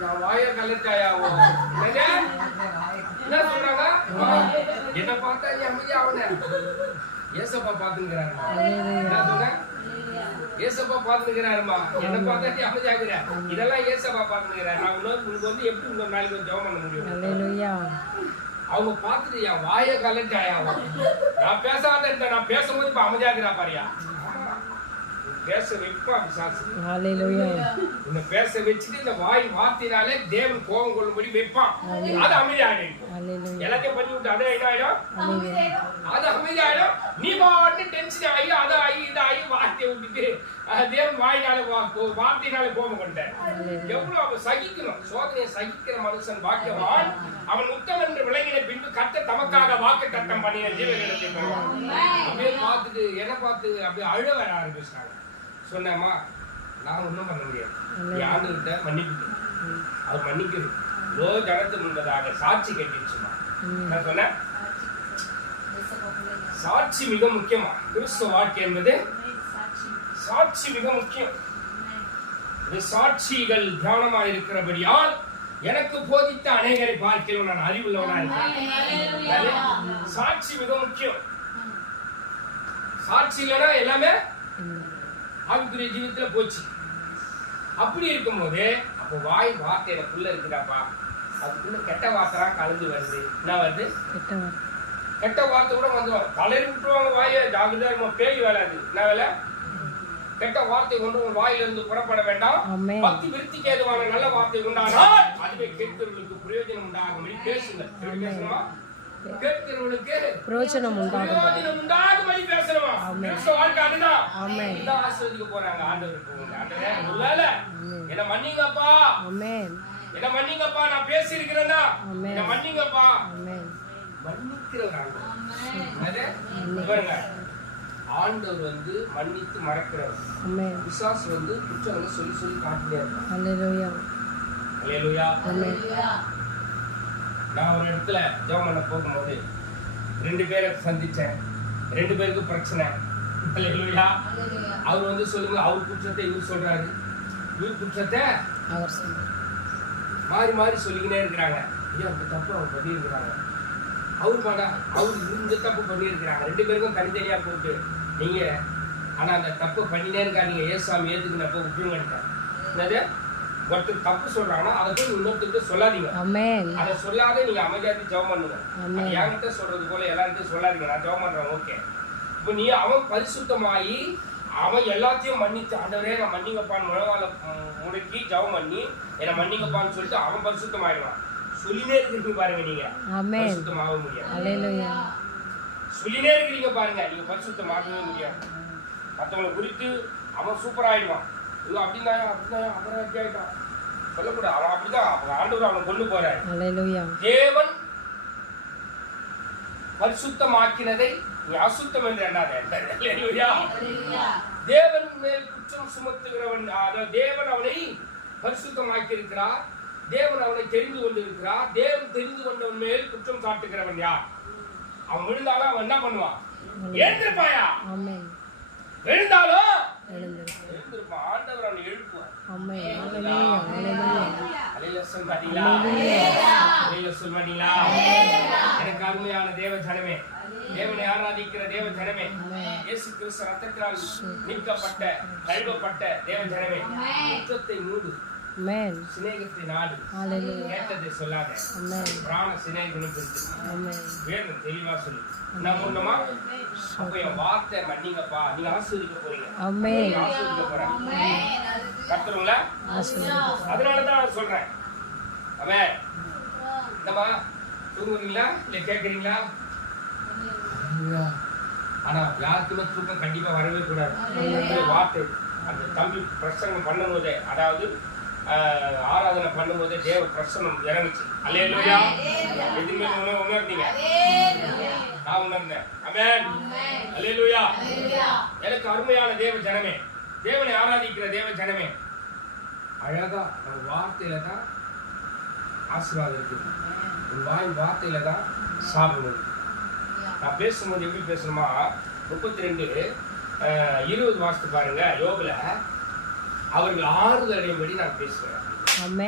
நான் வாய? என்ன? சொல்றாங்க? என்ன பார்த்தா நீ அமைதியா அவன ஏசப்பா என்ன சொன்ன ஏசப்பா பாத்துக்கிறாருமா என்ன பார்த்தா நீ அமைதியாகிற. இதெல்லாம் ஏசப்பா பாத்துக்கிறாரு நான் உனக்கு வந்து எப்படி இன்னொரு நாளைக்கு வந்து ஜெபம் பண்ண முடியும்? அவங்க பார்த்துட்டு என் வாய கலட்டாயாவோ நான் பேசாத நான் பேசும்போது இப்ப அமைதியாகிறா பாரியா? பேச வைப்பா விசாசு அல்லேலூயா உன்னை பேச வச்சுட்டு இந்த வாய் வார்த்தையினாலே தேவன் கோபம் கொள்ளும்படி வைப்பான் அது அமைதியாகிடும் அல்லேலூயா எல்லாத்தையும் பண்ணி விட்டு அது ஆயிடும் அது அமைதியாயிடும் நீ பாட்டு டென்ஷன் ஆகி அது ஆகி இது ஆகி வார்த்தையை விட்டுட்டு தேவன் வாயினால வார்த்தையினால கோபம் கொண்டேன் எவ்வளவு அவன் சகிக்கணும். சோதனையை சகிக்கிற மனுஷன் பாக்கியவான். அவன் உத்தமன் என்று விளங்கின பின்பு கத்த தமக்காக வாக்கு தத்தம் பண்ணின பெறுவான் அப்படியே பார்த்துட்டு என்ன பார்த்து அப்படியே அழ வர ஆரம்பிச்சிட்டாங்க. சொன்னேம்மா நான் ஒண்ணும் பண்ண முடியாது. மன்னிப்பு கேளு. அவர் மன்னிக்கிறது லோ ஜனத்து முன்பதாக சாட்சி கேட்டுச்சுமா நான் சொன்னேன் சாட்சி மிக முக்கியமா கிறிஸ்துவ வாழ்க்கை என்பது சாட்சி மிக முக்கியம். இந்த சாட்சிகள் தியானமா இருக்கிறபடியால் எனக்கு போதித்த அநேகரை பார்க்கிறோம். நான் அறிவுள்ளவனா இருக்கிறேன். அது சாட்சி மிக முக்கியம். சாட்சி இல்லைன்னா எல்லாமே ஆவிக்குரிய ஜீவிதத்துல போச்சு. அப்படி இருக்கும்போது அப்போ வாய் வார்த்தை எனக்குள்ள இருக்குதாப்பா? அதுக்குள்ள கெட்ட வார்த்தை கலந்து வருது. என்ன வருது? கெட்ட வார்த்தை. கூட வந்துடும் கலரி விட்டுருவாங்க வாயை ஜாகிரதா நம்ம பேய் வேலை அது என்ன வேலை? கெட்ட வார்த்தை கொண்டு உன் வாயில இருந்து புறப்பட வேண்டாம். பக்தி விருத்திக்கு ஏதுவான நல்ல வார்த்தை உண்டானால் அதுவே கேட்கிறவர்களுக்கு பிரயோஜனம் உண்டாகும்படி பேசுங்க எப்படி பேசணுமா கேட்கிறவர்களுக்கு பிரயோஜனம் உண்டாகும் பிரயோஜனம் உண்டாகும்படி பேசணுமா கிறிஸ்துவ வாழ்க்கை அதுதான். ஆமென். இதான் ஆசீர்வதிக்க போறாங்க ஆண்டவருக்கு உங்க ஆண்டவரே ஒருவேளை என்ன மன்னிங்கப்பா. ஆமென். என்ன மன்னிங்கப்பா நான் பேசி இருக்கிறேன்னா. என்ன மன்னிங்கப்பா. ஆமென். மன்னிக்கிறவர் ஆண்டவர்? பாருங்க ஆண்டவர் வந்து மன்னித்து மறக்கிறவர். விசாஸ் வந்து குற்றங்களை சொல்லி சொல்லி இருப்பார் அல்லேலூயா அல்லேலூயா ஆமென். நான் ஒரு இடத்துல ஜெபம் பண்ண போகும்போது ரெண்டு பேரை சந்திச்சேன். ரெண்டு பேருக்கு பிரச்சனை. அல்லேலூயா அவர் வந்து சொல்லுங்க அவர் குற்றத்தை இவர் சொல்றாரு. இவர் குற்றத்தை அவர் மாறி மாறி சொல்லிக்கினே இருக்கிறாங்க. ஐயா அந்த தப்பு அவங்க பண்ணியிருக்கிறாங்க. அவர் மாடா அவர் இந்த தப்பு பண்ணியிருக்கிறாங்க. ரெண்டு பேருக்கும் தனித்தனியா போட்டு நீங்க ஆனா அந்த தப்பு பண்ணினே இருக்காதீங்க. ஏசாமி ஏத்துக்குனப்ப விட்டுருங்க என்னது? ஒருத்தர் தப்பு சொல்றாங்கன்னா அதை போய் இன்னொருத்தருக்கு சொல்லாதீங்க. அதை சொல்லாத நீங்க அமைதியாத்தி ஜெபம் பண்ணுங்க. என்கிட்ட சொல்றது போல எல்லார்கிட்டையும் சொல்லாதீங்க. நான் ஜெபம் பண்றேன் ஓகே இப்போ நீ அவன் பரிசுத்தமாயி அவன் எல்லாத்தையும் மன்னித்து ஆண்டவரே நான் மன்னிங்கப்பான்னு முழங்கால முடக்கி ஜெபம் பண்ணி என்னை மன்னிங்கப்பான்னு சொல்லிட்டு அவன் பரிசுத்தமாயிடுவான். சொல்லினே இருக்கிறீங்க பாருங்க நீங்க. ஆமென். பரிசுத்தமாக முடியாது. சொல்லினே இருக்கிறீங்க பாருங்க. நீங்க பரிசுத்தமாகவே முடியாது. மற்றவங்களை குறித்து அவன் ஐயோ அப்படின்னா அப்படின்னா அப்புறம் எப்படி ஆயிட்டான். சொல்லக்கூடாது அவன் அப்படிதான் அவன் ஆண்டவர் அவனை கொண்டு போறாரு. அல்லேலூயா தேவன் பரிசுத்தமாக்கினதை நீ அசுத்தம் என்று எண்ணாதே. அல்லேலூயா. தேவன் மேல் குற்றம் சுமத்துகிறவன் அதாவது தேவன் அவனை பரிசுத்தமாக்கி இருக்கிறார் தேவன் அவனை தெரிந்து கொண்டிருக்கிறார். தேவன் தெரிந்து கொண்டவன் மேல் குற்றம் சாட்டுகிறவன் யார்? அவன் விழுந்தாலும் அவன் என்ன பண்ணுவான்? எழுந்திருப்பாயா? ஆமென். எழுந்தாலும் எழுந்திரு எழுந்திருப்பான். ஆண்டவர் அவனை எழுப்புவார் ஆமென் அல்லேலூயா அல்லேலூயா அலையில சொல் பாத்தீங்களா அலையில சொல் பாத்தீங்களா எனக்கு அருமையான தேவ ஜனமே தேவனை ஆராதிக்கிற தேவ ஜனமே இயேசு கிறிஸ்து ரத்தத்தினால் மீட்கப்பட்ட கழுவப்பட்ட தேவ ஜனமே குற்றத்தை மூடு ஆமென் சிநேகத்தை நாடு அல்லேலூயா கேட்டதை சொல்லாத ஆமென் பிராண சிநேகனும் பிரித்து ஆமென் வேதம் தெளிவா சொல்லு நான் முன்னமா அப்ப என் வார்த்தை மன்னிங்கப்பா நீங்க ஆசீர்வதிக்க போறீங்க ஆமென் நீங்க ஆசீர்வதிக்க போறேன் கத்துருங்களா ஆசீர்வாதம் அதனாலதான் நான் சொல்றேன். அவன் என்னம்மா தூங்குறீங்களா? இல்ல கேக்குறீங்களா? ஐயா. ஆனா யாருக்குமே தூக்கம் கண்டிப்பா வரவே கூடாது. அந்த வார்த்தை அந்த தம்பி பிரசங்கம் பண்ணும்போதே அதாவது ஆராதனை பண்ணும்போதே தேவ பிரசனம் இறங்குச்சு. அல்லேலூயா. எதுவுமே உணர் உணர்ந்தீங்க? நான் உணர்ந்தேன். அமேன். அல்லேலூயா. எனக்கு அருமையான தேவ ஜனமே. தேவனை ஆராதிக்கிற தேவ ஜனமே. அழகா ஒரு வார்த்தையில தான் ஆசீர்வாதம் இருக்கு. ஒரு வாய் வார்த்தையில தான் சாப்பிடணும் நான் பேசும்போது எப்படி பேசணுமா? முப்பத்தி ரெண்டு இருபது மாசத்து பாருங்க யோகுல அவர்கள் ஆறுதல் அடையும்படி நான் பேசுவேன்